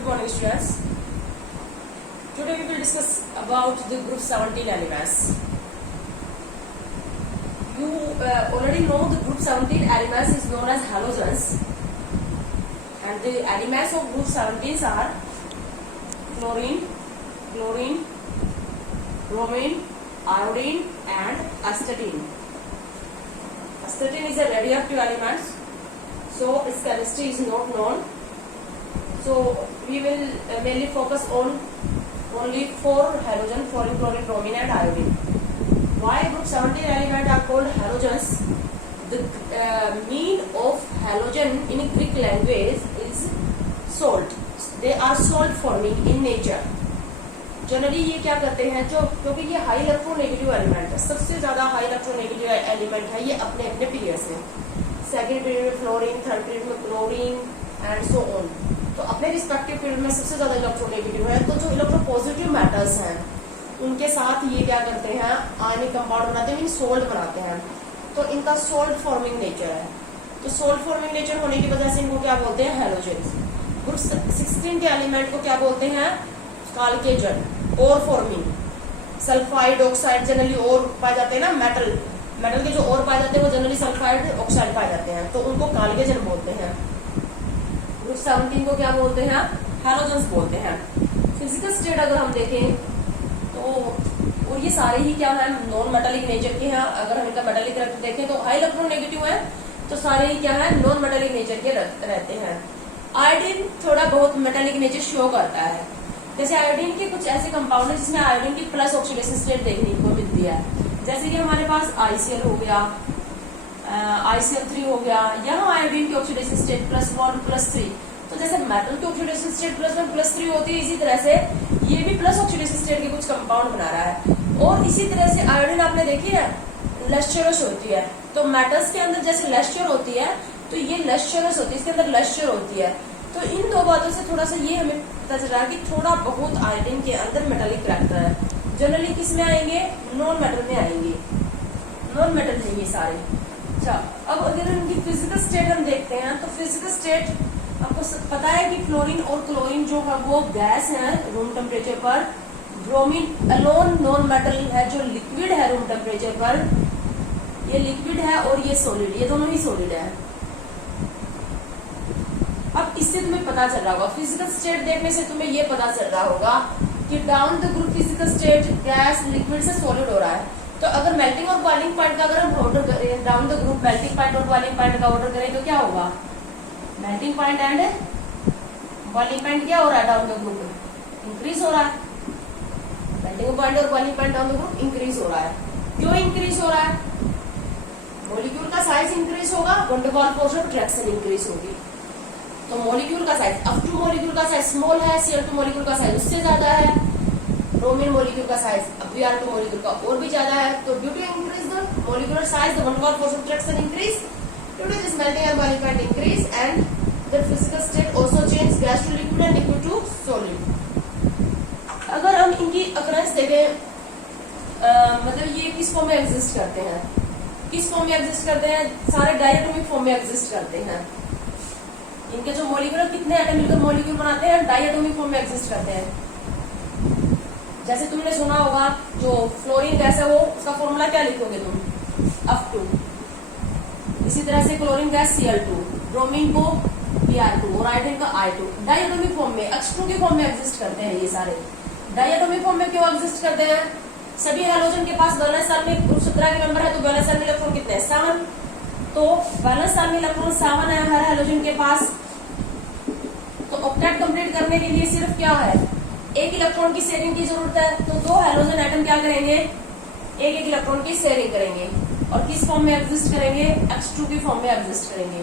Good morning, students. Today we will discuss about the group 17 elements. You already know the group 17 elements is known as halogens, and the elements of group 17 are chlorine, bromine, iodine, and astatine. Astatine is a radioactive element, so its chemistry is not known. So we will mainly focus on only 4 halogen: fluorine, chlorine, bromine, and iodine. Why group 17 elements are called halogens? The mean of halogen in Greek language is salt. They are salt forming in nature. Generally ये क्या करते हैं, जो क्योंकि ये high electronegative element है, सबसे ज्यादा हाई इलेक्ट्रोनेगेटिव एलिमेंट है ये अपने अपने पीरियड से। सेकेंड पीरियड में फ्लोरीन, थर्ड पीरियड में क्लोरीन एंड सो ऑन। तो अपने रिस्पेक्टिव पीरियड में सबसे ज्यादा इलेक्ट्रोनेगेटिव है, तो जो इलेक्ट्रोपॉजिटिव मैटर्स हैं उनके साथ ये क्या करते हैं, आयनिक कंपाउंड बनाते हैं, सोल्ट बनाते हैं। तो इनका सोल्ट फॉर्मिंग नेचर है। तो सोल्ट फॉर्मिंग नेचर होने की वजह से इनको क्या बोलते हैं, हैलोजेंस। ग्रुप 16 के एलिमेंट को क्या बोलते हैं, काल के जल, और फॉर्मिंग। सल्फाइड ऑक्साइड जनरली और पाए जाते हैं ना, मेटल के जो और पाए जाते हैं वो जनरली सल्फाइड ऑक्साइड पाए जाते हैं, तो उनको काल के जल बोलते हैं। ग्रुप 17 को क्या बोलते हैं, हैलोजेंस बोलते हैं। फिजिकल स्टेट अगर हम देखें तो, और ये सारे ही क्या है, नॉन मेटालिक नेचर के हैं। अगर हम इनका मेटालिक करेक्टर देखें तो हाई इलेक्ट्रोनेगेटिव है, तो सारे ही क्या है, नॉन मेटालिक नेचर के रहते हैं। आयोडीन थोड़ा बहुत मेटालिक नेचर शो करता है। जैसे आयोडीन के कुछ ऐसे कंपाउंड है जिसमें आयोडीन की प्लस ऑक्सीडेशन स्टेट देखने को मिलती है, जैसे कि हमारे पास ICl हो गया, ICl3 हो गया। यहाँ आयोडीन की ऑक्सीडेशन स्टेट +1 +3। तो जैसे मेटल की ऑक्सीडेशन स्टेट +1 +3 होती है, इसी तरह से ये भी प्लस ऑक्सीडेशन स्टेट के कुछ कंपाउंड बना रहा है। और इसी तरह से आयोडीन आपने देखी है लश्चरस होती है, तो मेटल्स के अंदर जैसे लश्चर होती है तो ये लश्चरस होती है, इसके अंदर लश्चर होती है। तो इन दो बातों से थोड़ा सा ये हमें पता चल रहा है कि थोड़ा बहुत आयोडीन के अंदर मेटालिक कैरेक्टर है। जनरली किस में आएंगे, नॉन मेटल में आएंगे, नॉन मेटल है ये सारे। अच्छा, अब अगर इनकी फिजिकल स्टेट हम देखते हैं तो फिजिकल स्टेट आपको पता है कि फ्लोरीन और क्लोरीन जो है वो गैस है रूम टेम्परेचर पर। ब्रोमीन अलोन नॉन मेटल है जो लिक्विड है रूम टेम्परेचर पर। ये लिक्विड है और ये सॉलिड, ये दोनों ही सॉलिड है। अब इससे तुम्हें पता चल रहा होगा, फिजिकल स्टेट देखने से तुम्हें ये पता चल रहा होगा कि down the group physical state gas liquid से सॉलिड हो रहा है। तो अगर मेल्टिंग और बॉइलिंग पॉइंट का अगर हम ऑर्डर करें, down the group melting point और बॉइलिंग पॉइंट का ऑर्डर करें तो क्या होगा, melting point and boiling point क्या हो रहा है, डाउन द ग्रुप इंक्रीज हो रहा है। मेल्टिंग पॉइंट और boiling point down the group increase हो रहा है। क्यों इंक्रीज हो रहा है, मॉलिक्यूल का साइज इंक्रीज होगा, one to one force of attraction increase होगी। तो मॉलिक्यूल का साइज, अप टू मॉलिक्यूल का साइज स्मॉल है, Cl2 मॉलिक्यूल का साइज उससे ज्यादा है, ब्रोमीन मॉलिक्यूल का साइज अब Br2 मॉलिक्यूल का और भी ज्यादा है। तो due to increase the molecular size the one to one force of attraction increase, due to this melting and boiling point increase and the physical state also change gas to liquid and liquid to solid. अगर हम इनकी occurrence देखें, मतलब ये किस form में exist करते हैं, किस फॉर्म में एग्जिस्ट करते हैं, सारे डायटोमिक फॉर्म में एग्जिस्ट करते हैं। इनके जो मॉलिक्यूल कितने एटम मिलकर मॉलिक्यूल बनाते हैं, डायटोमिक फॉर्म में एग्जिस्ट करते हैं। जैसे तुमने सुना होगा जो फ्लोरीन गैस है वो उसका फॉर्मूला क्या लिखोगे तुम, F2। इसी तरह से क्लोरीन गैस Cl2, ब्रोमीन को Br2 और आयोडीन का I2। डायटोमिक फॉर्म में, H2 के फॉर्म में एग्जिस्ट करते हैं ये सारे। डायटोमिक फॉर्म में क्यों एग्जिस्ट करते हैं, सभी हैलोजन के पास वैलेंस आर्मी ग्रुप 17 के मेंबर है, तो वैलेंस आर्मी इलेक्ट्रॉन कितने हैं, 7। तो वैलेंस आर्मी इलेक्ट्रॉन 7 है हर हैलोजन के पास। तो ऑक्टेट कंप्लीट करने के लिए सिर्फ क्या है, एक इलेक्ट्रॉन की शेयरिंग की जरूरत है। तो दो हैलोजन एटम क्या करेंगे, एक एक इलेक्ट्रॉन की शेयरिंग करेंगे और किस फॉर्म में एग्जिस्ट करेंगे, H2 की फॉर्म में एग्जिस्ट करेंगे।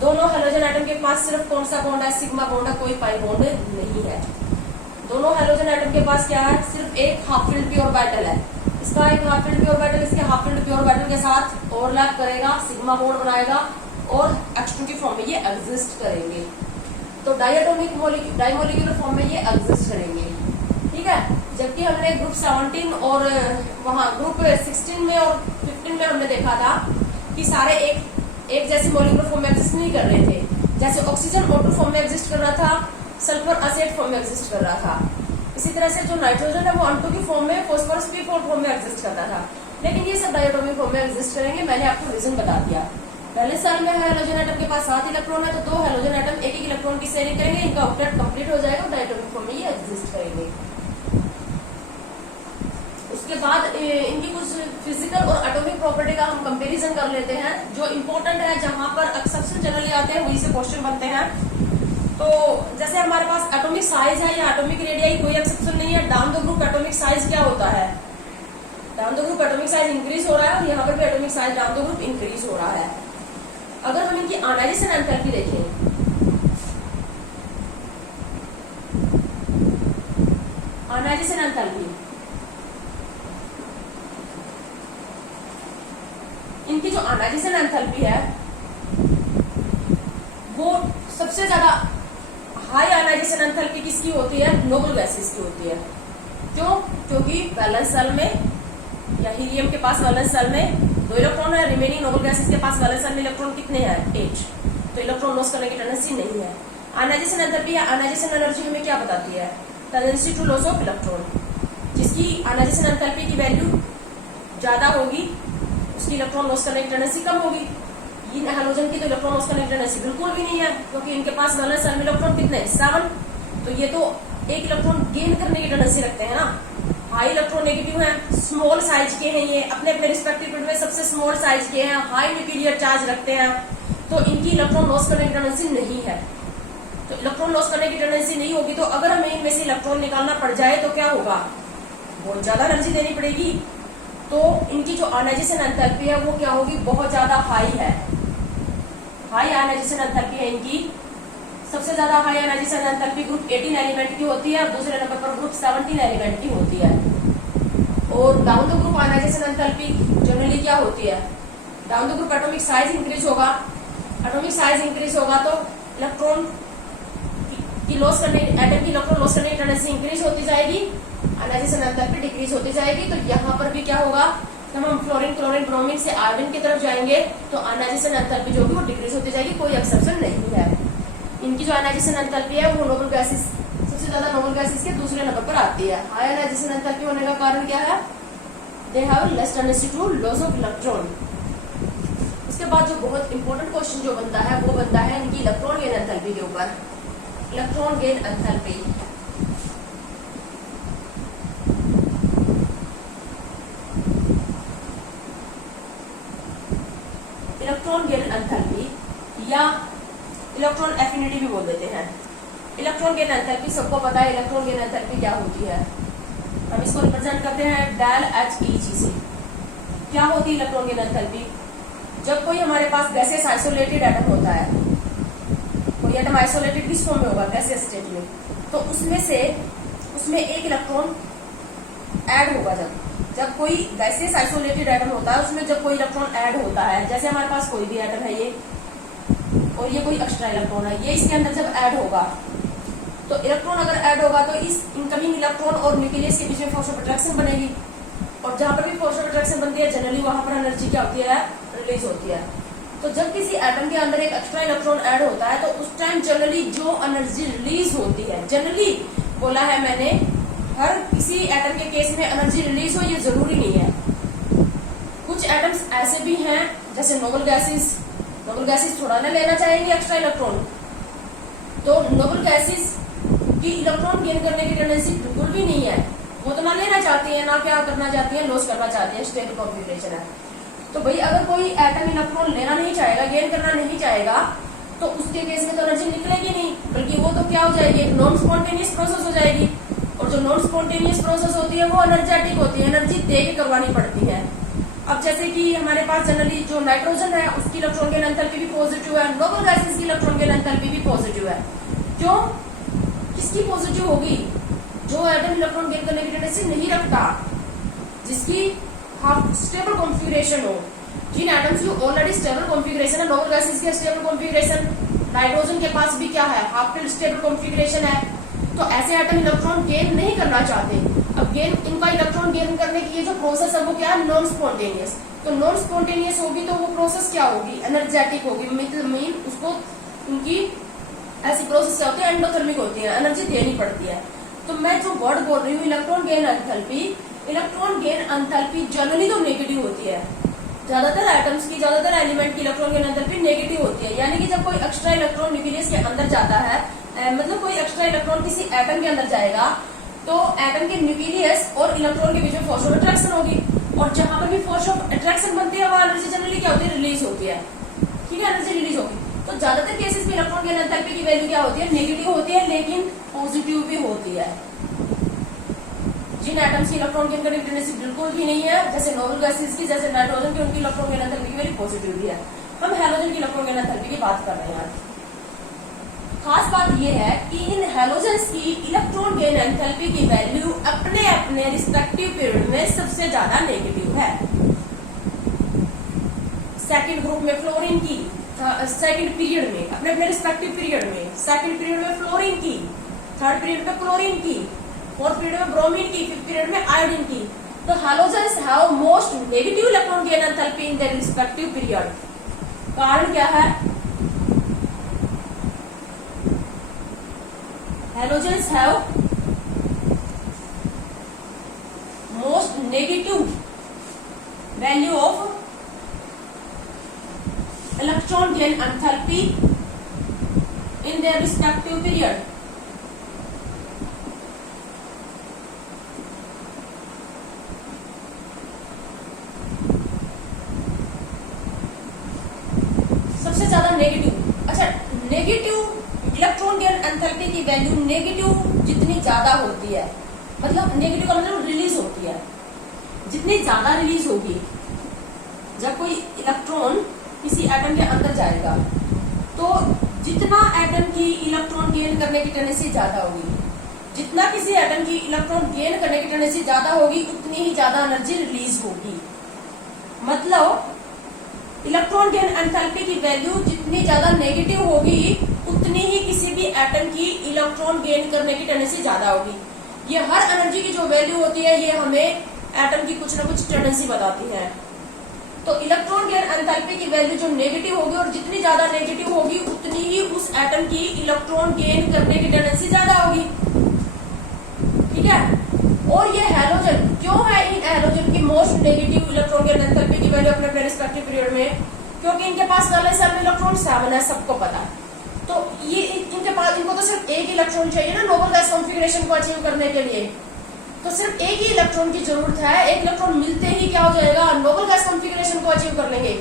दोनों हैलोजन एटम के पास सिर्फ कौन सा बॉन्ड है, सिग्मा बॉन्ड है, कोई पाई बॉन्ड नहीं है। दोनों हैलोजन एटम के पास क्या है, सिर्फ एक हाफ फील्ड प्योर ऑर्बिटल है। इसका एक हाफ फील्ड प्योर ऑर्बिटल इसके हाफ फील्ड प्योर ऑर्बिटल के साथ ओवरलैप करेगा, सिग्मा बॉन्ड बनाएगा और H2 की फॉर्म में ये एग्जिस्ट करेंगे। तो डायटोमिक डाइमोलिक्यूलर फॉर्म में ये एग्जिस्ट करेंगे, ठीक है। जबकि हमने ग्रुप 17 और वहां ग्रुप 16 में और 15 में हमने देखा था कि सारे एक जैसे मॉलिक्यूलर फॉर्म में एग्जिस्ट नहीं कर रहे थे। जैसे ऑक्सीजन O2 फॉर्म में एग्जिस्ट कर रहा था, सल्फर असेट फॉर्म में एग्जिस्ट कर रहा था। इसी तरह से जो नाइट्रोजन है वो N2 की फॉर्म में, फॉस्फोरस P4 फॉर्म में एग्जिस्ट करता था। लेकिन ये सब डायटोमिक फॉर्म में एग्जिस्ट करेंगे। मैंने आपको रीजन बता दिया। पहले सेल में हैलोजन एटम के पास 7 इलेक्ट्रॉन है, तो 2 हैलोजन एटम एक इलेक्ट्रॉन की शेयरिंग करेंगे, इनका ऑक्टेट कंप्लीट हो जाएगा, डायटोमिक फॉर्म में ये एग्जिस्ट करेंगे। उसके बाद इनकी कुछ फिजिकल और एटॉमिक प्रॉपर्टी का हम कंपैरिजन कर लेते हैं, जो इंपॉर्टेंट है, जहां पर एक्सेप्शन जनरली आते हैं वही से क्वेश्चन बनते हैं। तो जैसे हमारे पास एटॉमिक साइज है या एटॉमिक रेडियाई, कोई एक्सेप्शन नहीं है। Down the group atomic size क्या होता है? Down the group atomic size increase हो रहा है और यहाँ पर भी atomic size down the group increase हो रहा है। अगर हम इनकी आयनाइजेशन एंथैल्पी देखें, आयनाइजेशन एंथैल्पी, इनकी जो आयनाइजेशन एंथैल्पी है वो सबसे ज्यादा हाई आयनाइजेशन एंथैल्पी किसकी होती है? नोबल गैसेस की होती है। क्यों? क्योंकि वैलेंस सेल में या हीलियम के पास वैलेंस सेल में 2 इलेक्ट्रॉन है, रिमेनिंग नोबल गैसेस के पास वैलेंस सेल में इलेक्ट्रॉन कितने हैं? 8। तो इलेक्ट्रॉन लॉस करने की टेंडेंसी नहीं है। आयनाइजेशन एंथैल्पी या आयनाइजेशन एनर्जी हमें क्या बताती है? Tendency to loss of electron. जिसकी आयनाइजेशन एंथैल्पी की वैल्यू ज्यादा होगी उसकी इलेक्ट्रॉन लॉस करने की टेंडेंसी कम होगी। इन हैलोजन की तो इलेक्ट्रॉन लॉस करने की टेंडेंसी बिल्कुल भी नहीं है, क्योंकि इनके पास वैलेंस सेल में इलेक्ट्रॉन कितने हैं? 7। तो ये तो एक इलेक्ट्रॉन गेन करने की टेंडेंसी रखते हैं ना। हाई इलेक्ट्रॉन नेगेटिव है, स्मॉल साइज के हैं, ये अपने अपने रिस्पेक्टिव में सबसे स्मॉल साइज के हैं, हाई न्यूक्लियर चार्ज रखते हैं, तो इनकी इलेक्ट्रॉन लॉस करने की टेंडेंसी नहीं है। तो इलेक्ट्रॉन लॉस करने की टेंडेंसी नहीं होगी, तो अगर हमें इनमें से इलेक्ट्रॉन निकालना पड़ जाए तो क्या होगा? बहुत ज्यादा एनर्जी देनी पड़ेगी। तो इनकी जो आयनाइजेशन एंथैल्पी है वो क्या होगी? बहुत ज्यादा हाई है। हाई आयनाइजेशन एंथैल्पी है इनकी। सबसे ज्यादा high ionisation enthalpy group 18 element की होती है और दूसरे नंबर पर ग्रुप 17 एलिमेंट की होती है। और down the group ionisation enthalpy generally क्या होती है? Down the group atomic size increase होगा। एटॉमिक साइज इंक्रीज होगा तो इलेक्ट्रॉन की लॉस करने, एटम की इलेक्ट्रॉन लॉस करने की टेंडेंसी इंक्रीज होती जाएगी, आयनाइजेशन एंथैल्पी डिक्रीज होती जाएगी। तो यहाँ पर भी क्या होगा? जब हम फ्लोरीन, क्लोरीन, ब्रोमीन से आयोडीन की तरफ जाएंगे तो आयनाइजेशन एंथैल्पी जो होगी वो डिक्रीज होती जाएगी, कोई एक्सेप्शन नहीं है। इनकी जो आयनाइजेशन एंथैल्पी है वो नोबल गैसेस, सबसे ज्यादा नोबल गैसेस के दूसरे नंबर पर आती है। हाई आयनाइजेशन एंथैल्पी होने का कारण क्या है? They have less tendency to loss of electron. उसके बाद जो बहुत इंपॉर्टेंट क्वेश्चन जो बनता है वो बनता है इनकी इलेक्ट्रॉन गेन एंथैल्पी के ऊपर। Electron gain enthalpy, electron gain enthalpy या इलेक्ट्रॉन एफिनिटी भी बोल देते हैं। इलेक्ट्रॉन गेन एंथैल्पी सबको पता है इलेक्ट्रॉन गेन एंथैल्पी क्या होती है। हम इसको रिप्रेजेंट करते हैं डेल H से। क्या होती है इलेक्ट्रॉन गेन एंथैल्पी? जब कोई हमारे पास गैसेस आइसोलेटेड एटम होता है, कोई एटम आइसोलेटेड किस फॉर्म में होगा? गैसेस स्टेट में, तो उसमें एक इलेक्ट्रॉन ऐड होगा। जब कोई गैसेस आइसोलेटेड एटम होता है उसमें जब कोई इलेक्ट्रॉन ऐड होता है, जैसे हमारे पास कोई भी एटम है ये और ये कोई एक्स्ट्रा इलेक्ट्रॉन है, ये इसके अंदर जब ऐड होगा तो इलेक्ट्रॉन अगर ऐड होगा तो इस इनकमिंग इलेक्ट्रॉन और न्यूक्लियस के बीच में फोर्स ऑफ अट्रैक्शन बनेगी, और जहां पर भी फोर्स ऑफ अट्रैक्शन बनती है जनरली वहां पर एनर्जी क्या होती है? रिलीज होती है। तो जब किसी एटम के अंदर एक एक्स्ट्रा इलेक्ट्रॉन ऐड होता है तो उस टाइम जनरली जो एनर्जी रिलीज होती है, जनरली बोला है मैंने, हर किसी एटम के केस में एनर्जी रिलीज हो ये जरूरी नहीं है। कुछ एटम्स ऐसे भी हैं जैसे नोबल गैसेस थोड़ा ना लेना चाहेंगे एक्स्ट्रा इलेक्ट्रॉन, तो नोबल गैसेस की इलेक्ट्रॉन गेन करने की टेंडेंसी बिल्कुल भी नहीं है। वो तो ना लेना चाहती है, ना क्या करना चाहती है, लॉस करना चाहती है, स्टेबल कॉन्फिगरेशन है। तो भाई अगर कोई एटम इलेक्ट्रॉन लेना नहीं चाहेगा, गेन करना नहीं चाहेगा, तो उसके केस में तो एनर्जी निकलेगी नहीं, बल्कि वो तो क्या हो जाएगी? एक नॉन स्पॉन्टेनियस प्रोसेस हो जाएगी। और जो नॉन स्पॉन्टेनियस प्रोसेस होती है वो एनर्जेटिक होती है, एनर्जी दे के करवानी पड़ती है। अब जैसे कि हमारे पास जनरली जो नाइट्रोजन है उसकी इलेक्ट्रॉन गेन एंथैल्पी भी पॉजिटिव है, नोबल गैसेस की इलेक्ट्रॉन गेन एंथैल्पी भी पॉजिटिव है। क्यों? किसकी पॉजिटिव होगी? जो एटम इलेक्ट्रॉन गेन करने की टेंडेंसी नहीं रखता, जिसकी हाफ स्टेबल कॉन्फिगरेशन हो। जिन एटम्स की ऑलरेडी स्टेबल कॉन्फिगरेशन है, नोबल गैसेस की स्टेबल कॉन्फिगरेशन, नाइट्रोजन के पास भी क्या है? हाफ फिल्ड स्टेबल कॉन्फिगरेशन है। तो ऐसे एटम इलेक्ट्रॉन गेन नहीं करना चाहते। अब इनका इलेक्ट्रॉन गेन करने की ये जो प्रोसेस है वो क्या है? Non spontaneous. तो नॉन स्पॉन्टेनियस होगी तो वो प्रोसेस क्या होगी? एनर्जेटिक होगी। मीन उसको उनकी ऐसी प्रोसेस क्या होती है, एंडोथर्मिक होती है, एनर्जी देनी पड़ती है। तो मैं जो वर्ड बोल रही हूँ electron gain enthalpy, electron gain enthalpy generally तो नेगेटिव होती है। ज्यादातर एटम्स की, ज्यादातर एलिमेंट की इलेक्ट्रॉन गेन एंथैल्पी नेगेटिव होती है। यानी कि जब कोई एक्स्ट्रा इलेक्ट्रॉन न्यूक्लियस के अंदर जाता है, मतलब कोई एक्स्ट्रा इलेक्ट्रॉन किसी एटम के अंदर जाएगा, तो एटम के न्यूक्लियस और इलेक्ट्रॉन के बीच में फोर्स ऑफ अट्रैक्शन होगी, और जहां पर भी फोर्स ऑफ अट्रैक्शन बनती है वहां एनर्जी जनरली क्या होती है, रिलीज होती है। ठीक है, एनर्जी रिलीज होगी। तो ज्यादातर केसेस में इलेक्ट्रॉन गेन एंथैल्पी की वैल्यू क्या होती है, नेगेटिव होती है, लेकिन पॉजिटिव भी होती है। जिन एटम्स की इलेक्ट्रॉन गेन करने की टेंडेंसी बिल्कुल भी नहीं है, जैसे नोबल गैसेस की, जैसे नाइट्रोजन की, उनकी इलेक्ट्रॉन गेन एंथैल्पी की वैल्यू पॉजिटिव भी है। हम हैलोजन की इलेक्ट्रॉन गेन एंथैल्पी की बात कर रहे हैं। खास बात यह है कि इन हैलोजेंस की इलेक्ट्रॉन गेन एंथैल्पी की वैल्यू अपने अपने रिस्पेक्टिव पीरियड में सबसे ज्यादा नेगेटिव है। सेकंड ग्रुप में फ्लोरीन की, सेकंड पीरियड में, अपने अपने रिस्पेक्टिव पीरियड में, सेकंड पीरियड में फ्लोरीन की, थर्ड पीरियड में क्लोरीन की, फोर्थ पीरियड में ब्रोमीन की, फिफ्थ पीरियड में आयोडीन की। तो halogens have most negative electron gain enthalpy in their respective period. कारण क्या है, halogens have most negative value of electron gain enthalpy in their respective period. सबसे ज्यादा नेगेटिव, अच्छा नेगेटिव इलेक्ट्रॉन गेन एंथैल्पी की वैल्यू नेगेटिव जितनी ज्यादा होती है, मतलब नेगेटिव का मतलब रिलीज होती है, जितनी ज्यादा रिलीज होगी, जब कोई इलेक्ट्रॉन किसी एटम के अंदर जाएगा तो जितना एटम की इलेक्ट्रॉन गेन करने की टेंडेंसी ज्यादा होगी, जितना किसी एटम की इलेक्ट्रॉन गेन करने की टेंडेंसी ज्यादा होगी, उतनी ही ज्यादा एनर्जी रिलीज होगी। मतलब इलेक्ट्रॉन गेन एंथैल्पी की वैल्यू जितनी ज्यादा नेगेटिव होगी, उतनी ही किसी भी एटम की इलेक्ट्रॉन गेन करने की टेंडेंसी ज्यादा होगी। ये हर एनर्जी की जो वैल्यू होती है, ये हमें एटम की कुछ ना कुछ टेंडेंसी बताती है। तो इलेक्ट्रॉन गेन एंथैल्पी की वैल्यू जो नेगेटिव होगी, और जितनी ज्यादा नेगेटिव होगी, उतनी ही उस एटम की इलेक्ट्रॉन गेन करने की टेंडेंसी ज्यादा होगी। ठीक है, और ये हैलोजन क्यों है, इन हैलोजन की most negative electron gain enthalpy की वैल्यू अपने अपने रिस्पेक्टिव पीरियड में, क्योंकि इनके पास पहले सेल में इलेक्ट्रॉन 7 है, सबको पता है। तो ये इनके पास, इनको तो सिर्फ एक इलेक्ट्रॉन चाहिए ना नोबल गैस कॉन्फ़िगरेशन को अचीव करने के लिए, तो सिर्फ एक ही इलेक्ट्रॉन की जरूरत है। एक इलेक्ट्रॉन मिलते ही क्या हो जाएगा, नोबल गैस कॉन्फ़िगरेशन को अचीव कर लेंगे।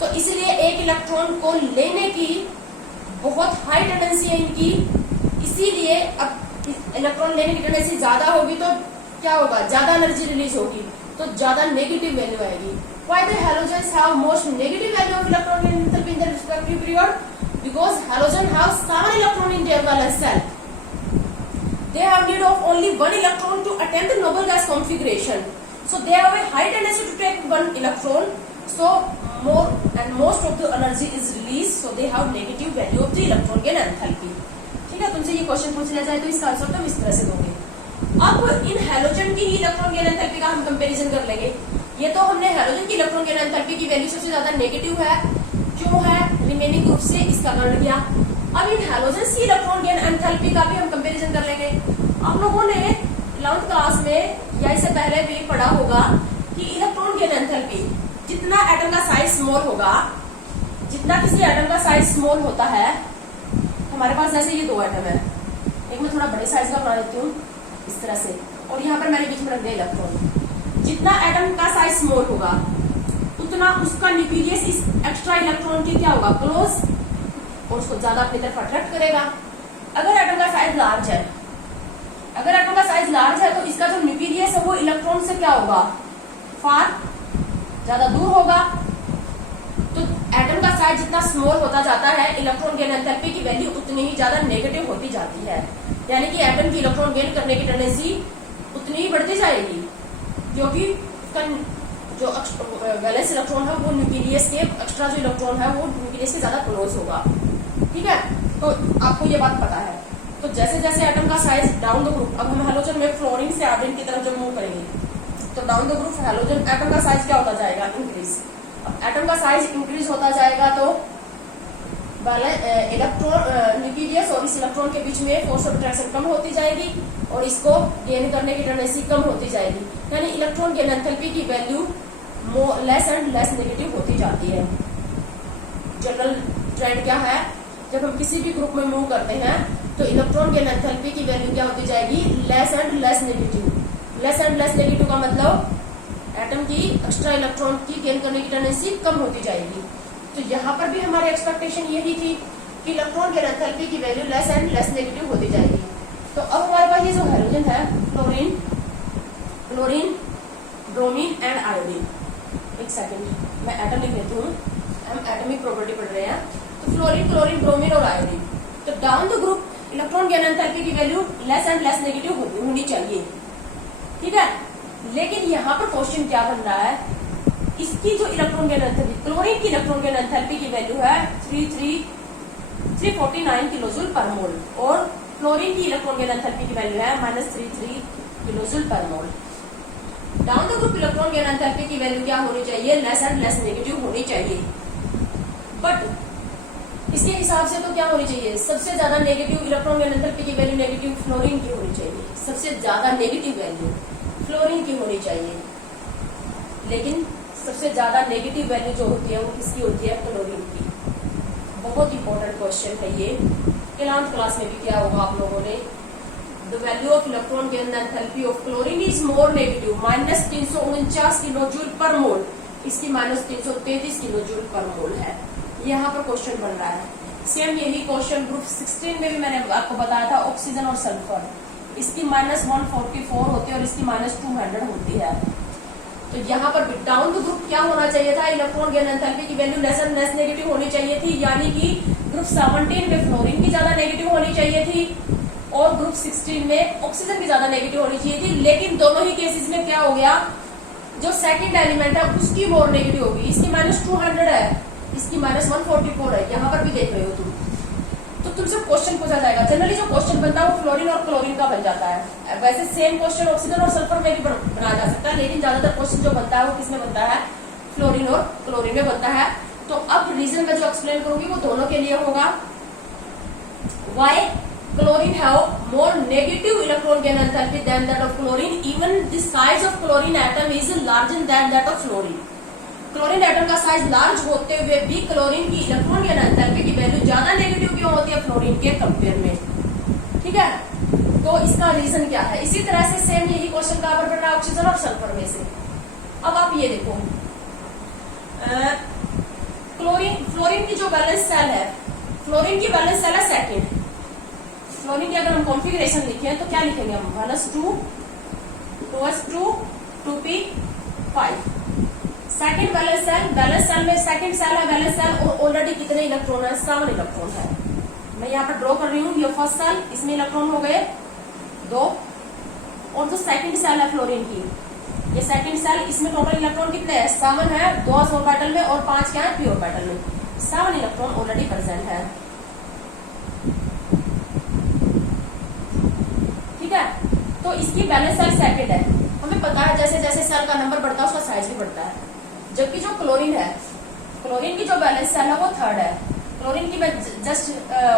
तो इसलिए एक इलेक्ट्रॉन को लेने की बहुत हाई टेंडेंसी है इनकी, इसीलिए अब इलेक्ट्रॉन लेने की टेंडेंसी ज्यादा होगी तो क्या होगा, ज्यादा एनर्जी रिलीज होगी, तो ज्यादा नेगेटिव वैल्यू आएगी। Why the halogens have most negative value of electron gain enthalpy in their respective period? Because halogen have 7 electron in their valence shell. They have need of only 1 electron to attain the noble gas configuration. So they have a high tendency to take 1 electron. So more and most of the energy is released. So they have negative value of the electron gain enthalpy. ठीक है, तुमसे ये question पूछ लिया जाए तो इसका answer तुम इस तरह से दोगे। अब इन हैलोजन की इलेक्ट्रॉन गेन एंथैल्पी का हम कंपैरिजन कर लेंगे। ये तो हमने हैलोजन की इलेक्ट्रॉन गेन एंथैल्पी की वैल्यू सबसे ज्यादा नेगेटिव है, क्यों है, रिमेनिंग ग्रुप से इसका कारण क्या। अब इन हैलोजन की इलेक्ट्रॉन गेन एंथैल्पी का भी हम कंपैरिजन कर लेंगे। आप लोगों ने 11th क्लास में या इससे पहले भी पढ़ा होगा कि इलेक्ट्रॉन गेन एंथैल्पी, जितना एटम का साइज स्मॉल होगा, जितना किसी एटम का साइज स्मॉल होता है, हमारे पास जैसे ये 2 एटम है, एक मैं थोड़ा बड़े साइज का बना देती हूँ इस तरह से, और यहाँ पर मैंने बीच में रख दिया इलेक्ट्रॉन। जितना एटम का साइज स्मॉल होगा, उतना उसका न्यूक्लियस इस एक्स्ट्रा इलेक्ट्रॉन की क्या होगा, क्लोज, और उसको ज्यादा अपनी तरफ अट्रैक्ट करेगा। अगर एटम का साइज लार्ज है, अगर एटम का साइज लार्ज है, तो इसका जो न्यूक्लियस है वो इलेक्ट्रॉन से क्या होगा, फार, ज्यादा दूर होगा। तो एटम का साइज जितना स्मॉल होता जाता है, इलेक्ट्रॉन गेन एंथैल्पी की वैल्यू उतनी ही ज्यादा नेगेटिव होती जाती है। यानी कि एटम की इलेक्ट्रॉन गेन करने की टेंडेंसी उतनी ही बढ़ती जाएगी, क्योंकि जो वैलेंस इलेक्ट्रॉन है वो न्यूक्लियस के, एक्स्ट्रा जो इलेक्ट्रॉन है वो न्यूक्लियस के ज्यादा क्लोज होगा। ठीक है, तो आपको ये बात पता है। तो जैसे जैसे एटम का साइज डाउन द ग्रुप, अब हम हैलोजन में फ्लोरीन से आयोडीन की तरफ जब मूव करेंगे, तो down the group halogen atom का साइज क्या होता जाएगा, इंक्रीज। अब एटम का साइज इंक्रीज होता जाएगा तो इलेक्ट्रॉन न्यूक्लियस और इस इलेक्ट्रॉन के बीच में फोर्स ऑफ अट्रैक्शन कम होती जाएगी और इसको गेन करने की टेंडेंसी कम होती जाएगी, यानी इलेक्ट्रॉन गेन एंथैल्पी की value less and less negative होती जाती है। जनरल ट्रेंड क्या है, जब हम किसी भी ग्रुप में मूव करते हैं तो इलेक्ट्रॉन गेन एंथैल्पी की वैल्यू क्या होती जाएगी, less and less negative. Less and less negative का मतलब एटम की एक्स्ट्रा इलेक्ट्रॉन की गेन करने की टेंडेंसी कम होती जाएगी। तो यहाँ पर भी हमारी एक्सपेक्टेशन यही थी कि इलेक्ट्रॉन गेन एंथैल्पी की value less and less negative होती जाएगी। तो अब हमारे पास ये जो हाइड्रोजन है, fluorine, chlorine, bromine and iodine. एक सेकंड मैं एटम लिख लेती हूँ, हम एटॉमिक प्रॉपर्टी पढ़ रहे हैं। तो फ्लोरीन, क्लोरीन, ब्रोमीन और आयोडीन, तो down the group electron gain enthalpy की value less and less negative होनी चाहिए, ठीक है। लेकिन यहाँ पर क्वेश्चन क्या बन रहा है, इसकी जो इलेक्ट्रॉन गेन एंथैल्पी, क्लोरीन की इलेक्ट्रॉन गेन एंथैल्पी की वैल्यू है 349 किलोजूल पर मोल और फ्लोरीन की इलेक्ट्रॉन गेन एंथैल्पी की वैल्यू है -33 kilojoule per mole. Down the group electron gain enthalpy की वैल्यू क्या होनी चाहिए, लेस एंड लेस नेगेटिव होनी चाहिए। बट इसके हिसाब से तो क्या होनी चाहिए, सबसे ज्यादा नेगेटिव इलेक्ट्रॉन गेन एंथैल्पी की वैल्यू नेगेटिव फ्लोरीन की होनी चाहिए, सबसे ज्यादा नेगेटिव वैल्यू फ्लोरीन की होनी चाहिए। लेकिन सबसे ज्यादा नेगेटिव वैल्यू जो होती है वो किसकी होती है, क्लोरीन की। बहुत इंपॉर्टेंट क्वेश्चन है ये, 11th क्लास में भी क्या होगा आप लोगों ने, the value of electron gain enthalpy of chlorine is more negative, -349 kilojoule per मोल, इसकी -333 किलोजूल पर मोल है। यहाँ पर क्वेश्चन बन रहा है। सेम यही क्वेश्चन ग्रुप 16 में भी मैंने आपको बताया था, ऑक्सीजन और सल्फर, इसकी -144 होती है और इसकी -200 होती है। तो यहाँ पर डाउन द ग्रुप क्या होना चाहिए था, इलेक्ट्रॉन गेन एंथैल्पी की value less and less negative होनी चाहिए थी, यानी कि ग्रुप 17 में फ्लोरीन की ज्यादा नेगेटिव होनी चाहिए थी और ग्रुप 16 में ऑक्सीजन की ज्यादा नेगेटिव होनी चाहिए थी। लेकिन दोनों ही केसेस में क्या हो गया, जो सेकंड एलिमेंट है उसकी मोर नेगेटिव होगी, इसकी -200 है, इसकी -144 है, यहाँ पर भी देख रहे हो तुम। तो तुमसे क्वेश्चन पूछा जाएगा, जनरली जो क्वेश्चन बनता है वो फ्लोरीन और क्लोरीन का बन जाता है। वैसे सेम क्वेश्चन ऑक्सीजन और सल्फर में भी बनाया जा सकता है, लेकिन ज्यादातर क्वेश्चन जो बनता है वो किसमें बनता है, फ्लोरीन और क्लोरीन में बनता है। तो अब रीजन मैं जो एक्सप्लेन करूंगी वो दोनों के लिए होगा। Why chlorine have more negative electron gain enthalpy than that of chlorine, even the size of chlorine atom is larger than that of fluorine. Chlorine atom का साइज लार्ज होते हुए भी क्लोरीन की इलेक्ट्रॉन गेन एंथैल्पी की value ज्यादा negative क्यों होती है फ्लोरीन के कंपेयर में, ठीक है। तो इसका रीजन क्या है। इसी तरह से सेम यही क्वेश्चन कहां पर बन रहा है, ऑक्सीजन और सल्फर में से। अब आप ये देखो, फ्लोरीन की जो बैलेंस सेल है, फ्लोरीन की बैलेंस सेल है सेकंड। फ्लोरीन की अगर हम कॉन्फ़िगरेशन लिखें तो क्या लिखेंगे हम, 1s2 2s2 2p5। Second valence shell में सेकंड सेल है बैलेंस सेल और ऑलरेडी कितने इलेक्ट्रॉन है, 7 इलेक्ट्रॉन है। मैं यहाँ पर ड्रॉ कर रही हूँ, ये फर्स्ट सेल, इसमें इलेक्ट्रॉन हो गए 2, और जो सेकंड सेल है फ्लोरीन की, ये सेकंड सेल, इसमें टोटल इलेक्ट्रॉन कितने हैं, 7 है, 2 s ऑर्बिटल में और 5 क्या है p ऑर्बिटल में, 7 इलेक्ट्रॉन ऑलरेडी प्रेजेंट है, ठीक है। तो इसकी बैलेंस सेल सेकंड है, हमें पता है जैसे जैसे सेल का नंबर बढ़ता है उसका साइज भी बढ़ता है। जबकि जो क्लोरीन है, क्लोरीन की जो बैलेंस सेल है वो थर्ड है। क्लोरीन की मैं जस्ट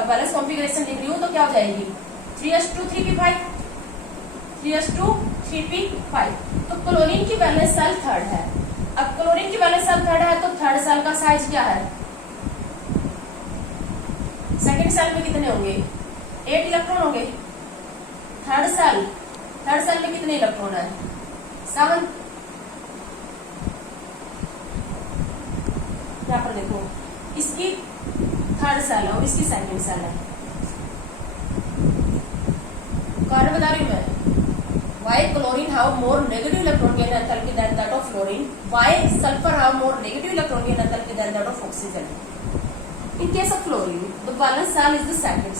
बैलेंस कॉन्फ़िगरेशन लिख रही हूँ तो क्या हो जाएगी, 3s2 3p5, 3s2 3p5। तो क्लोरीन की बैलेंस सेल थर्ड है। अब क्लोरीन की बैलेंस सेल थर्ड है तो थर्ड सेल का साइज क्या है, सेकंड सेल में कितने होंगे, 8 इलेक्ट्रॉन होंगे। थर्ड सेल में कितने इलेक्ट्रॉन है, 7। यहाँ पर देखो, इसकी थर्ड सेल है और इसकी सेकंड सेल है। कारण बता रही हूं मैं, why chlorine have more negative electron gain enthalpy than that of fluorine, why sulphur have more negative electron gain enthalpy than that of oxygen. In case of fluorine the valence shell is the second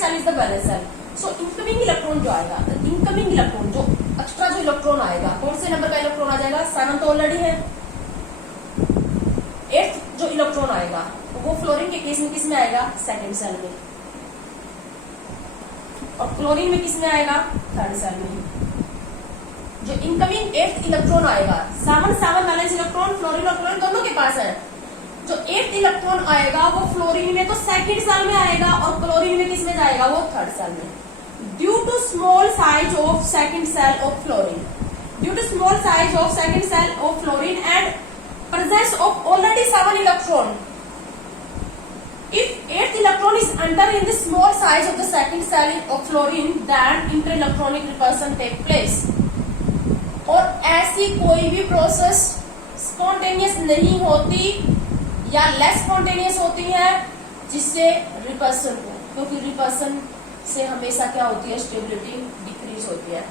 shell is the valence shell. So incoming electron जो आएगा, incoming electron जो extra जो electron आएगा, कौन से number का electron आ जाएगा, 7 तो ऑलरेडी है, 8th जो इलेक्ट्रॉन आएगा वो फ्लोरीन के केस में किस में आएगा, सेकंड सेल में, और क्लोरीन में किस में आएगा, थर्ड सेल में। जो इनकमिंग 8th इलेक्ट्रॉन आएगा, 7 बैलेंस इलेक्ट्रॉन फ्लोरीन और क्लोरीन दोनों के पास है, जो 8th इलेक्ट्रॉन आएगा वो फ्लोरीन में तो सेकंड सेल में आएगा और क्लोरीन में किस में जाएगा, वो थर्ड सेल में। Due to small size of second shell of fluorine, due to small size of second shell of fluorine and presence of already 7 electron, if 8th electron is enter in the small size of the second cell of fluorine, then interelectronic repulsion take place। और ऐसी कोई भी process spontaneous नहीं होती या less spontaneous होती है जिससे रिपल्सन हो, क्योंकि रिपल्सन से हमेशा क्या होती है, स्टेबिलिटी डिक्रीज होती है।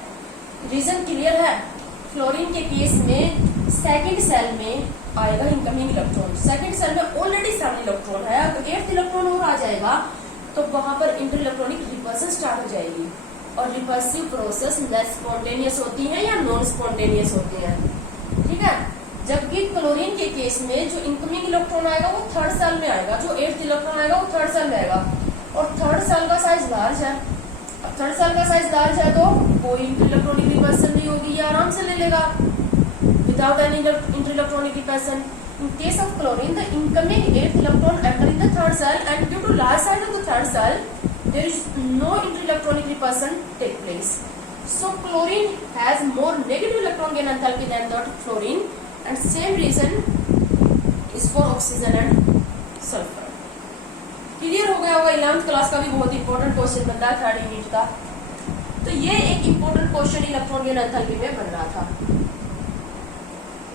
रीजन क्लियर है। फ्लोरीन के केस में सेकंड सेल में आएगा इनकमिंग इलेक्ट्रॉन, सेकंड सेल में ऑलरेडी 7 इलेक्ट्रॉन है, तो 8th इलेक्ट्रॉन और आ जाएगा तो वहां पर इंटर इलेक्ट्रॉनिक रिपल्सन स्टार्ट हो जाएगी। और रिपल्सिव प्रोसेस लेस स्पॉन्टेनियस होती है या नॉन स्पॉन्टेनियस होती है, ठीक है। जबकि क्लोरीन के केस में जो इनकमिंग इलेक्ट्रॉन आएगा वो थर्ड सेल में आएगा, जो 8th इलेक्ट्रॉन आएगा वो थर्ड सेल में आएगा और थर्ड सेल का साइज लार्ज है। अब थर्ड सेल का साइज लार्ज है तो कोई इंटर इलेक्ट्रॉनिक रिपल्सन नहीं होगी, ये आराम से ले लेगा without any interelectronic repulsion। In case of chlorine, the incoming 8th electron enter in the third cell, and due to large size of the third cell, there is no interelectronic repulsion take place. So chlorine has more negative electron gain enthalpy than the fluorine, and same reason is for oxygen and sulfur। Clear हो गया होगा। 11th class का भी बहुत important question बनता है 3rd unit का। तो ये एक important question electron gain enthalpy में बन रहा था।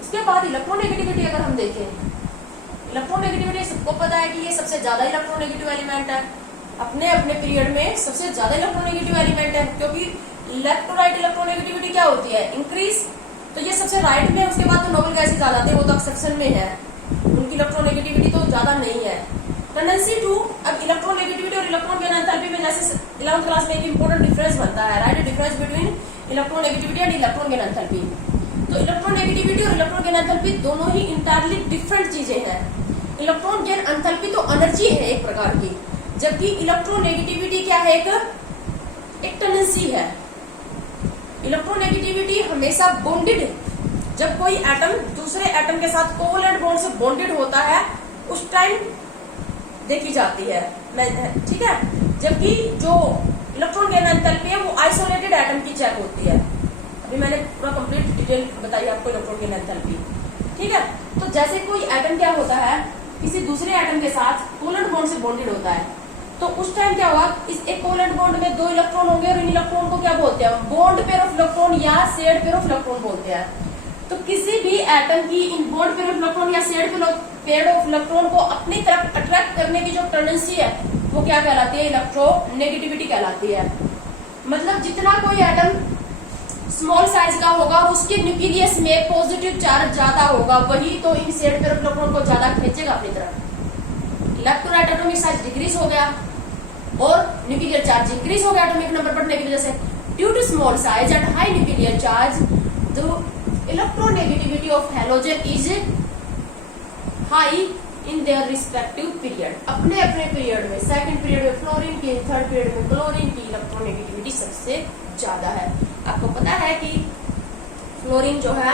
उसके बाद इलेक्ट्रोनेगेटिविटी अगर हम देखें, इलेक्ट्रोनेगेटिविटी सबको पता है कि ये सबसे ज्यादा इलेक्ट्रोनेगेटिव एलिमेंट है, अपने अपने पीरियड में सबसे ज्यादा इलेक्ट्रोनेगेटिव एलिमेंट है, क्योंकि लेफ्ट टू राइट इलेक्ट्रोनेगेटिविटी क्या होती है, इंक्रीज। तो ये सबसे राइट में, उसके बाद तो नोबेल गैसेस आ जाते हैं, वो तो एक्सेप्शन में है, उनकी इलेक्ट्रोनेगेटिविटी तो ज्यादा नहीं है। टेंडेंसी टू, अब इलेक्ट्रोनेगेटिविटी और इलेक्ट्रॉन गेन एंथैल्पी में जैसे 11th क्लास में एक इंपॉर्टेंट डिफरेंस बनता है, right, difference between electronegativity and electron gain enthalpy. तो इलेक्ट्रोनेगेटिविटी और इलेक्ट्रॉन गेन एंथैल्पी दोनों ही इंटायरली डिफरेंट चीजें हैं। इलेक्ट्रॉन गेन एंथैल्पी तो एनर्जी है एक प्रकार की, जबकि इलेक्ट्रोनेगेटिविटी क्या है, एक टेंडेंसी है। इलेक्ट्रोनेगेटिविटी हमेशा बॉन्डेड, जब कोई एटम दूसरे एटम के साथ कोवैलेंट बॉन्ड से बॉन्डेड होता है उस टाइम देखी जाती है, ठीक है। जबकि जो इलेक्ट्रॉन गेन एंथैल्पी है वो आइसोलेटेड एटम की चेक होती है। अभी मैंने पूरा कंप्लीट डिटेल बताई आपको इलेक्ट्रॉन गेन एंथैल्पी, ठीक है। तो जैसे कोई एटम क्या होता है, किसी दूसरे एटम के साथ कोवैलेंट बॉन्ड से बॉन्डेड होता है, तो उस टाइम क्या हुआ, इस एक कोवैलेंट बॉन्ड में 2 इलेक्ट्रॉन होंगे और इन इलेक्ट्रॉन को क्या बोलते हैं, बॉन्ड पेयर ऑफ इलेक्ट्रॉन या शेयर्ड पेयर ऑफ इलेक्ट्रॉन बोलते हैं। तो किसी भी एटम की in bond pair of electron या शेयर्ड पेयर ऑफ इलेक्ट्रॉन को अपनी तरफ अट्रैक्ट करने की जो टेंडेंसी है वो क्या कहलाती है, इलेक्ट्रोनेगेटिविटी कहलाती है। मतलब जितना कोई एटम स्मॉल साइज का होगा और उसके न्यूक्लियस में पॉजिटिव चार्ज ज्यादा होगा, वही तो इन शेयर्ड पेयर ऑफ इलेक्ट्रॉन को ज्यादा खींचेगा अपनी तरफ। Left to right atomic size decrease हो गया और न्यूक्लियर चार्ज इंक्रीज हो गया एटॉमिक नंबर बढ़ने की वजह से। Due to small size and high nuclear charge, the electronegativity of halogen is high in their respective period. अपने अपने पीरियड में, सेकंड पीरियड में फ्लोरीन की, थर्ड पीरियड में क्लोरीन की इलेक्ट्रोनेगेटिविटी सबसे ज्यादा है। आपको पता है कि फ्लोरीन जो है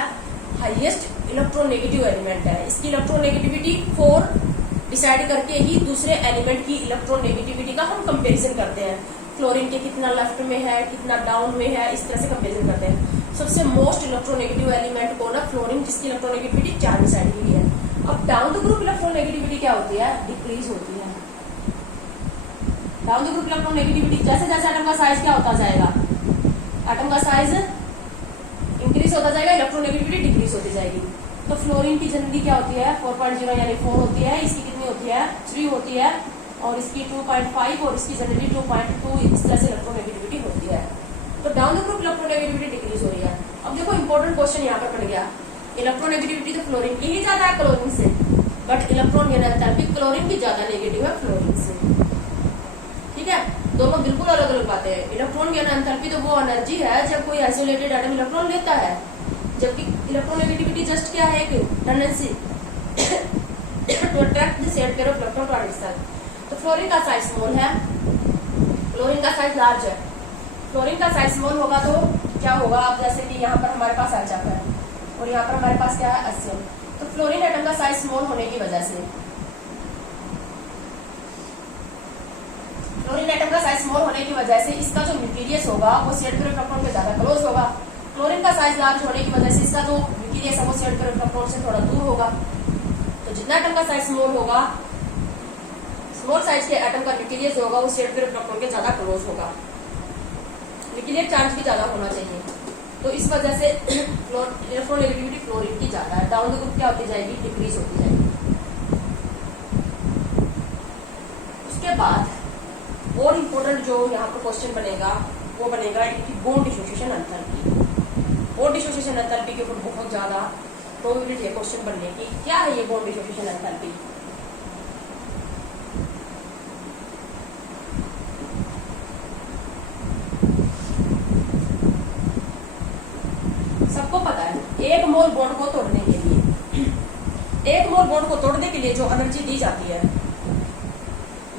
हाईएस्ट इलेक्ट्रोनेगेटिव एलिमेंट है, इसकी इलेक्ट्रोनेगेटिविटी 4 डिसाइड करके ही दूसरे एलिमेंट की इलेक्ट्रोनेगेटिविटी का हम कंपैरिजन करते हैं। फ्लोरीन के कितना लेफ्ट में है, कितना डाउन में है, इस तरह से कंपैरिजन करते हैं। सबसे मोस्ट इलेक्ट्रोनेगेटिव एलिमेंट को ना फ्लोरीन, जिसकी इलेक्ट्रोनेगेटिविटी 4 डिसाइड की है। अब डाउन द ग्रुप इलेक्ट्रोनेगेटिविटी क्या होती है, डिक्रीज होती है। डाउन द ग्रुप इलेक्ट्रोनेगेटिविटी जैसे जैसे एटम का साइज क्या होता जाएगा, एटम का साइज इंक्रीज होता जाएगा, इलेक्ट्रोनेगेटिविटी डिक्रीज होती जाएगी। तो फ्लोरीन की जनरली क्या होती है, 4.0 यानी 4 होती है, इसकी कितनी होती है, 3 होती है, और इसकी 2.5 और इसकी जनरली 2.2, इस तरह से इलेक्ट्रोनेगेटिविटी होती है। तो down the group electronegativity decrease हो रही है। अब देखो इंपॉर्टेंट क्वेश्चन यहाँ पर पड़ गया, इलेक्ट्रोनेगेटिविटी तो फ्लोरीन की ही ज्यादा है क्लोरीन से, but electron gain enthalpy chlorine की ज्यादा नेगेटिव है फ्लोरीन से, ठीक है। दोनों बिल्कुल अलग अलग बातें हैं। इलेक्ट्रॉन गेन एंथैल्पी तो वो एनर्जी है जब कोई आइसोलेटेड एटम इलेक्ट्रॉन लेता है, जबकि इलेक्ट्रोनेगेटिविटी जस्ट क्या है, एक tendency to attract the shared pair of electron to itself. तो फ्लोरीन का साइज स्मॉल है, क्लोरीन का साइज लार्ज है। फ्लोरीन का साइज स्मॉल होगा तो क्या होगा, अब जैसे कि यहाँ पर हमारे पास HF है और यहाँ पर हमारे पास क्या है HCl। तो फ्लोरीन एटम का साइज स्मॉल होने की वजह से क्लोरीन एटम का साइज स्मॉल होने की वजह से इसका जो न्यूक्लियस होगा वो शेड पेयर इलेक्ट्रॉन के ज्यादा क्लोज होगा। क्लोरीन का साइज लार्ज होने की वजह से इसका जो न्यूक्लियस है वो शेड पेयर इलेक्ट्रॉन से थोड़ा दूर होगा। तो जितना एटम का साइज स्मॉल होगा, स्मॉल साइज के एटम का न्यूक्लियस होगा वो शेड पेयर इलेक्ट्रॉन के ज्यादा क्लोज होगा। न्यूक्लियर चार्ज भी ज्यादा होना चाहिए, तो इस वजह से इलेक्ट्रोनेगेटिविटी फ्लोरीन की ज्यादा है। डाउन द ग्रुप क्या होती जाएगी, डिक्रीज होती जाएगी। उसके बाद और इम्पोर्टेंट जो यहाँ पर क्वेश्चन बनेगा वो बनेगा इनकी bond dissociation enthalpy. Bond dissociation enthalpy के ऊपर बहुत ज्यादा प्रोबेबिलिटी है क्वेश्चन बनने की। क्या है ये बॉन्ड डिसोसिएशन एंथैल्पी? सबको पता है, एक मोल बॉन्ड को तोड़ने के लिए, एक मोल बॉन्ड को तोड़ने के लिए जो एनर्जी दी जाती है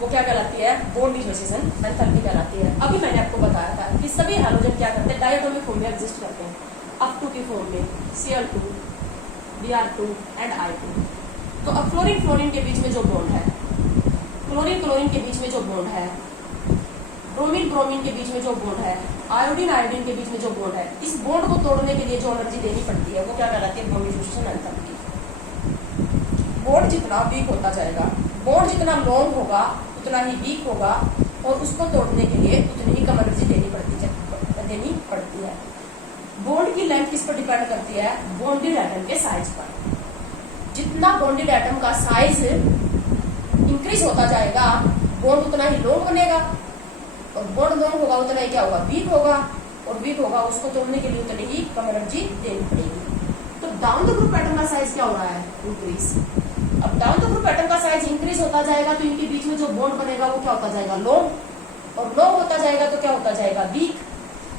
वो क्या कहलाती है, बॉन्ड डिसोसिएशन एंथैल्पी कहलाती है। अभी मैंने आपको बताया था कि सभी हैलोजन क्या करते हैं, डायटोमिक फॉर्म में एग्जिस्ट करते हैं, अप टू की फॉर्म में Cl2, Br2 एंड I2। तो अब फ्लोरीन फ्लोरीन के बीच में जो बॉन्ड है, क्लोरीन क्लोरीन के बीच में जो बॉन्ड है, ब्रोमीन ब्रोमीन के बीच में जो बॉन्ड है, आयोडीन आयोडीन के बीच में जो बॉन्ड है, इस बॉन्ड को तोड़ने के लिए जो एनर्जी देनी पड़ती है वो क्या कहलाती है, बॉन्ड डिसोसिएशन एंथैल्पी। बॉन्ड जितना वीक होता जाएगा, बॉन्ड जितना लॉन्ग होगा उतना ही वीक होगा, और उसको तोड़ने के लिए उतनी ही कम एनर्जी देनी पड़ती है। बॉन्ड की लेंथ किस पर डिपेंड करती है, बॉन्डेड एटम के साइज पर। जितना बॉन्डेड एटम का साइज इंक्रीज होता जाएगा बॉन्ड उतना ही लॉन्ग बनेगा, और बॉन्ड लॉन्ग होगा उतना ही क्या होगा, वीक होगा, और वीक होगा उसको तोड़ने के लिए उतनी ही कम एनर्जी देनी पड़ेगी। तो डाउन द ग्रुप एटम का साइज क्या हो रहा है, इंक्रीज। अब डाउन द ग्रुप एटम का साइज इंक्रीज होता जाएगा तो इनके बीच में जो बॉन्ड बनेगा वो क्या होता जाएगा, लॉन्ग, और लॉन्ग होता जाएगा तो क्या होता जाएगा, वीक,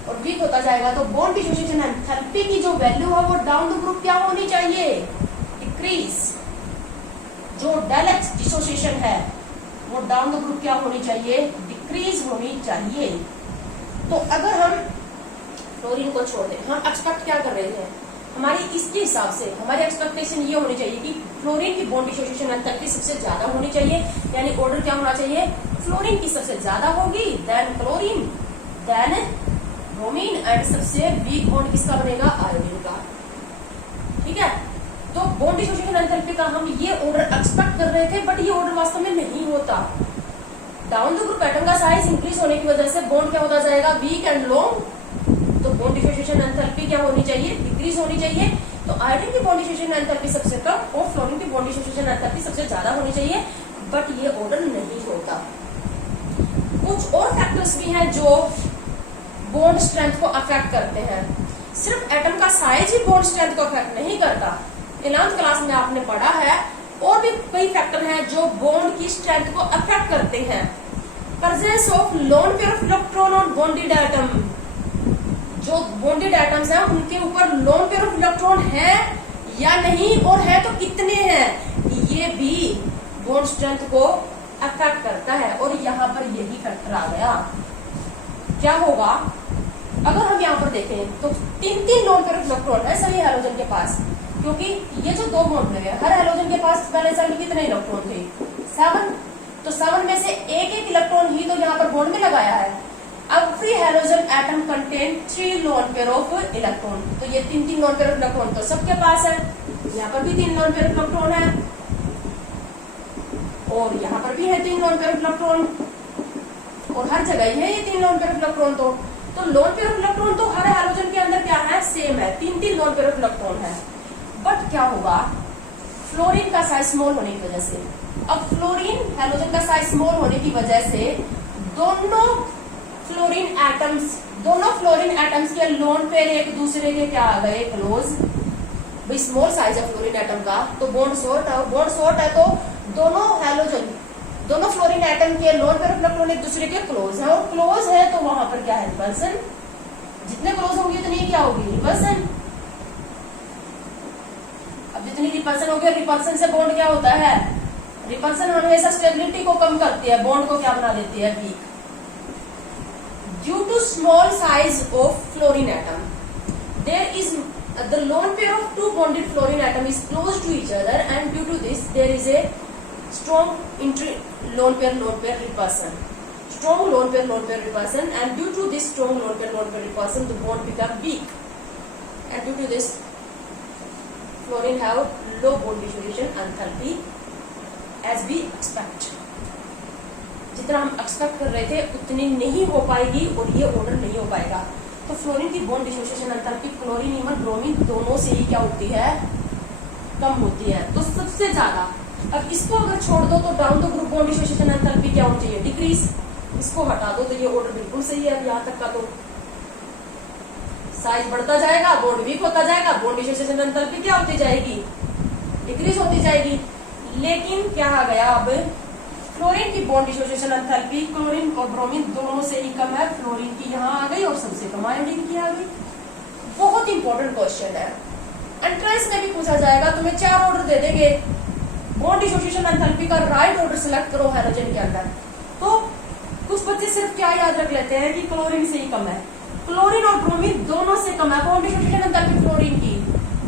और वीक होता जाएगा तो बॉन्ड डिसोसिएशन एंथैल्पी की जो वैल्यू है वो डाउन द ग्रुप क्या होनी चाहिए, डिक्रीज। जो डेल H डिसोसिएशन है वो डाउन द ग्रुप क्या होनी चाहिए, डिक्रीज होनी चाहिए। तो अगर हम फ्लोरीन को छोड़ दें, हम एक्सपेक्ट क्या कर रहे हैं, हमारी इसके हिसाब से हमारी एक्सपेक्टेशन ये होनी चाहिए कि फ्लोरीन की बॉन्ड डिसोसिएशन एंथैल्पी सबसे ज्यादा होनी चाहिए, यानी ऑर्डर क्या होना चाहिए, फ्लोरीन की सबसे ज्यादा होगी, then chlorine, then bromine, and सबसे वीक बॉन्ड किसका बनेगा, आयोडीन का। ठीक है, तो बॉन्ड डिसोसिएशन एंथैल्पी का हम ये ऑर्डर एक्सपेक्ट कर रहे थे, बट ये ऑर्डर वास्तव में नहीं होता। डाउन द ग्रुप एटम का साइज इंक्रीज होने की वजह से बॉन्ड क्या होता जाएगा, वीक एंड लॉन्ग। तो बॉन्ड डिसोसिएशन एंथैल्पी क्या होनी चाहिए, डिक्रीज होनी चाहिए। तो आयोडीन की बॉन्ड डिसोसिएशन एंथैल्पी सबसे कम और फ्लोरीन की बॉन्ड डिसोसिएशन एंथैल्पी सबसे ज्यादा होनी चाहिए, बट ये ऑर्डर नहीं होता। कुछ और फैक्टर्स भी हैं जो बॉन्ड स्ट्रेंथ को अफेक्ट करते हैं। सिर्फ एटम का साइज ही बॉन्ड स्ट्रेंथ को अफेक्ट नहीं करता। 11th क्लास में आपने पढ़ा है और भी कई फैक्टर हैं जो बॉन्ड की स्ट्रेंथ को अफेक्ट करते हैं। Presence of lone pair of electron on bonded atom, जो बॉन्डेड एटम्स हैं उनके ऊपर लोन पेयर ऑफ इलेक्ट्रॉन है या नहीं, और है तो कितने हैं, ये भी बॉन्ड स्ट्रेंथ को अफेक्ट करता है। और यहाँ पर यही फैक्टर आ गया। क्या होगा अगर हम यहाँ पर देखें तो 3 लोन पेयर ऑफ इलेक्ट्रॉन है सभी हैलोजन के पास, क्योंकि ये जो 2 बॉन्ड लगे हर हैलोजन के पास बैलेंस में कितने इलेक्ट्रॉन थे, 7। तो 7 में से एक इलेक्ट्रॉन ही तो यहाँ पर बॉन्ड में लगाया है। Every halogen atom contain 3 lone pair of electron। तो ये 3 lone pair of electron तो सबके पास है, यहाँ पर भी 3 lone pair of electron है, और यहाँ पर भी है 3 lone pair of electron, और हर जगह ही है ये 3 lone pair of electron। तो lone pair of electron तो हर हैलोजन के अंदर क्या है, सेम है, 3 lone pair of electron है। बट क्या होगा, फ्लोरीन का साइज स्मॉल होने की वजह से, अब फ्लोरीन हैलोजन का साइज स्मॉल होने की वजह से दोनों फ्लोरीन एटम्स के लोन पेयर एक दूसरे के क्या आ गए, क्लोज। भाई स्मॉल साइज है फ्लोरीन एटम का तो बॉन्ड शॉर्ट है, तो दोनों फ्लोरीन एटम के लोन पेयर ऑफ इलेक्ट्रॉन एक दूसरे के क्लोज है, और क्लोज है तो वहां पर क्या है, रिपल्सन। जितने क्लोज होंगे उतनी क्या होगी, रिपल्सन। अब जितनी रिपल्सन होगी, रिपल्सन से बॉन्ड क्या होता है, रिपल्सन हमेशा स्टेबिलिटी को कम करती है, बॉन्ड को क्या बना देती है, week. Due to small size of fluorine atom, there is the lone pair of 2 bonded fluorine atom is close to each other, and due to this there is a strong lone pair repulsion। strong lone pair repulsion, and due to this strong lone pair repulsion, the bond become weak, and due to this fluorine have low bond dissociation enthalpy as we expect. जितना हम expect कर रहे थे उतनी नहीं हो पाएगी और ये ऑर्डर नहीं हो पाएगा। तो फ्लोरीन की बॉन्ड डिसोसिएशन एंथैल्पी क्लोरीन और ब्रोमीन दोनों से ही क्या होती है, कम होती है। तो सबसे ज्यादा, अब इसको अगर छोड़ दो तो down the group bond dissociation enthalpy क्या होनी चाहिए, डिक्रीज। इसको हटा दो तो ये ऑर्डर बिल्कुल सही है। यहाँ तक का तो साइज बढ़ता जाएगा, बॉन्ड वीक होता जाएगा, बॉन्ड डिसोसिएशन एंथैल्पी क्या होती जाएगी, डिक्रीज होती जाएगी। लेकिन क्या आ गया, अब फ्लोरीन की बॉन्ड डिसोसिएशन एंथैल्पी क्लोरीन और ब्रोमीन दोनों से ही कम है, फ्लोरीन की यहाँ आ गई और सबसे कम आयोडीन की आ गई। बहुत इंपॉर्टेंट क्वेश्चन है, एंट्रेंस में भी पूछा जाएगा। तुम्हें 4 ऑर्डर दे देंगे, बॉन्ड डिसोसिएशन एंथैल्पी का राइट ऑर्डर सिलेक्ट करो हैलोजन के अंदर। तो कुछ बच्चे सिर्फ क्या याद रख लेते हैं कि क्लोरीन से ही कम है, क्लोरीन और ब्रोमीन दोनों से कम है बॉन्ड डिसोसिएशन एंथैल्पी फ्लोरीन की,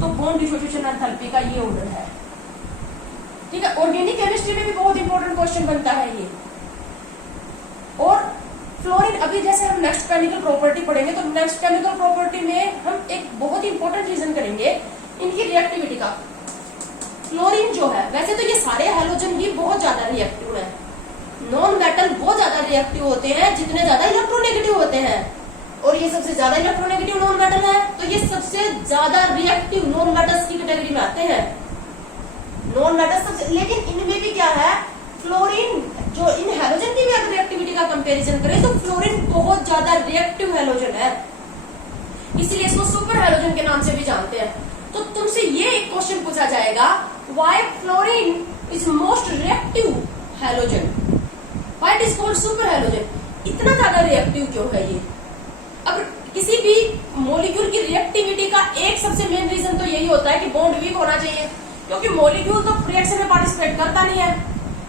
तो बॉन्ड डिसोसिएशन एंथैल्पी का ये ऑर्डर है। ठीक है, ऑर्गेनिक केमिस्ट्री में भी बहुत इंपॉर्टेंट क्वेश्चन बनता है ये। और फ्लोरीन, अभी जैसे हम नेक्स्ट केमिकल प्रॉपर्टी पढ़ेंगे तो नेक्स्ट केमिकल प्रॉपर्टी में हम एक बहुत इंपॉर्टेंट रीजन करेंगे इनकी रिएक्टिविटी का। फ्लोरीन जो है, वैसे तो ये सारे हैलोजन ही बहुत ज्यादा रिएक्टिव है, नॉन मेटल बहुत ज्यादा रिएक्टिव होते हैं जितने ज्यादा इलेक्ट्रोनेगेटिव होते हैं, और ये सबसे ज्यादा इलेक्ट्रोनेगेटिव नॉन मेटल है, तो ये सबसे ज्यादा रिएक्टिव नॉन मेटल्स की कैटेगरी में आते हैं। नॉन मेटल्स सबसे, लेकिन इनमें भी क्या है, फ्लोरीन जो इन हैलोजन की भी अगर रिएक्टिविटी का कंपैरिजन करें तो फ्लोरीन बहुत ज्यादा रिएक्टिव हैलोजन है, इसलिए इसको सुपर हैलोजन के नाम से भी जानते हैं। तो तुमसे ये एक क्वेश्चन पूछा जाएगा, why fluorine is most reactive halogen, why it is called super halogen, इतना ज्यादा रिएक्टिव क्यों है ये। अब किसी भी मॉलिक्यूल की रिएक्टिविटी का एक सबसे मेन रीजन तो यही होता है कि बॉन्ड वीक होना चाहिए, क्योंकि मॉलिक्यूल तो रिएक्शन में पार्टिसिपेट करता नहीं है,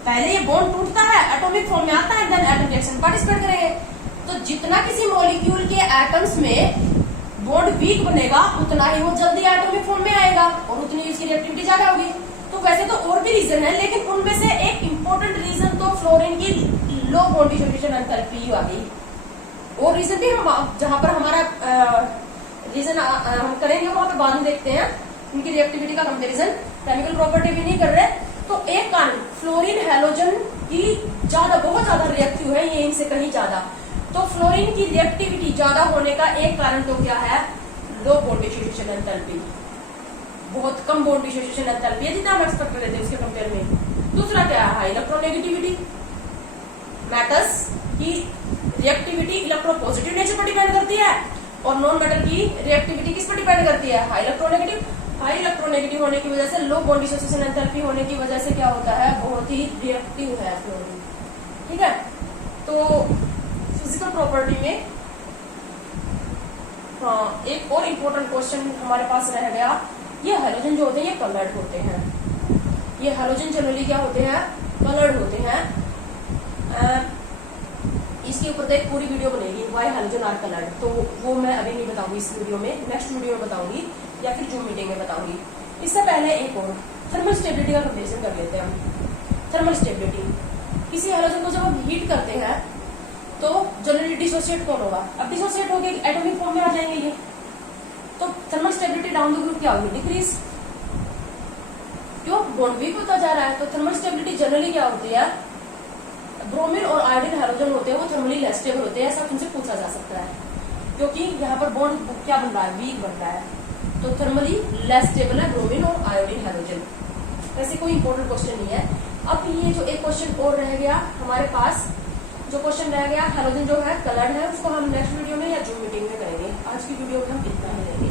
पहले ये बॉन्ड टूटता है, एटॉमिक फॉर्म में आता है, देन एटम रिएक्शन पार्टिसिपेट करेंगे। तो जितना किसी मॉलिक्यूल के एटम्स में बॉन्ड वीक बनेगा उतना ही वो जल्दी एटॉमिक फॉर्म में आएगा और उतनी उसकी रिएक्टिविटी ज्यादा होगी। तो वैसे तो और भी रीजन है, लेकिन उनमें से एक इंपॉर्टेंट रीजन तो फ्लोरीन की लो बॉन्ड डिसोसिएशन एंथैल्पी आ गई। और रीजन भी हम जहां पर हमारा रीजन हम करेंगे वहां पर बाद में देखते हैं इनकी रिएक्टिविटी का कंपैरिजन, केमिकल प्रॉपर्टी भी नहीं कर रहे। तो एक कारण फ्लोरीन हैलोजन की ज्यादा बहुत ज्यादा रिएक्टिव है, ये इनसे कहीं ज्यादा। तो फ्लोरीन की रिएक्टिविटी ज्यादा होने का एक कारण तो क्या है, लो बॉन्ड डिसोसिएशन एंथैल्पी, बहुत कम बॉन्ड डिसोसिएशन एंथैल्पी है जितना हम एक्सपेक्ट कर रहे थे उसके कंपेयर में। दूसरा क्या है, इलेक्ट्रोनेगेटिविटी, मेटल्स की रिएक्टिविटी इलेक्ट्रोपॉजिटिव नेचर पर डिपेंड करती है, और नॉन मेटल की रिएक्टिविटी किस पर डिपेंड करती है, हाई इलेक्ट्रोनेगेटिव। हाई इलेक्ट्रोनेगेटिव होने की वजह से, लो बॉन्ड डिसोसिएशन एंथैल्पी होने की वजह से क्या होता है, बहुत ही रिएक्टिव है फ्लोरीन। ठीक है, तो फिजिकल प्रॉपर्टी में हाँ एक और इम्पोर्टेंट क्वेश्चन हमारे पास रह गया, ये हैलोजन जो होते हैं ये कलर्ड होते हैं। ये हैलोजन जनरली क्या होते हैं, कलर्ड होते हैं। इसके ऊपर तो एक पूरी वीडियो बनेगी, व्हाई हैलोजन आर कलर्ड, तो वो मैं अभी नहीं बताऊंगी इस वीडियो में, नेक्स्ट वीडियो में बताऊंगी या फिर जूम मीटिंग में बताऊंगी। इससे पहले एक और थर्मल स्टेबिलिटी का कंपैरिजन कर लेते हैं हम। थर्मल स्टेबिलिटी, किसी हैलोजन को जब हम हीट करते हैं तो जनरली डिसोसिएट कौन होगा, अब डिसोसिएट होके एटॉमिक फॉर्म में आ जाएंगे ये, तो thermal stability down the group क्या होगी, डिक्रीज, क्यों, बॉन्ड वीक होता जा रहा है। तो थर्मल स्टेबिलिटी जनरली क्या होती है, ब्रोमीन और आयोडीन हैलोजन होते हैं वो थर्मली लेस स्टेबल होते हैं, ऐसा तुमसे पूछा जा सकता है, क्योंकि यहाँ पर बॉन्ड क्या बन रहा है, वीक बन रहा है, तो थर्मली लेस स्टेबल है ब्रोमीन और आयोडीन हैलोजन। वैसे कोई इंपॉर्टेंट क्वेश्चन नहीं है। अब ये जो एक क्वेश्चन और रह गया हमारे पास, जो क्वेश्चन रह गया हैलोजन जो है कलर्ड है, उसको हम नेक्स्ट वीडियो में या जूम मीटिंग में करेंगे। आज की वीडियो में हम इतना ही लेंगे।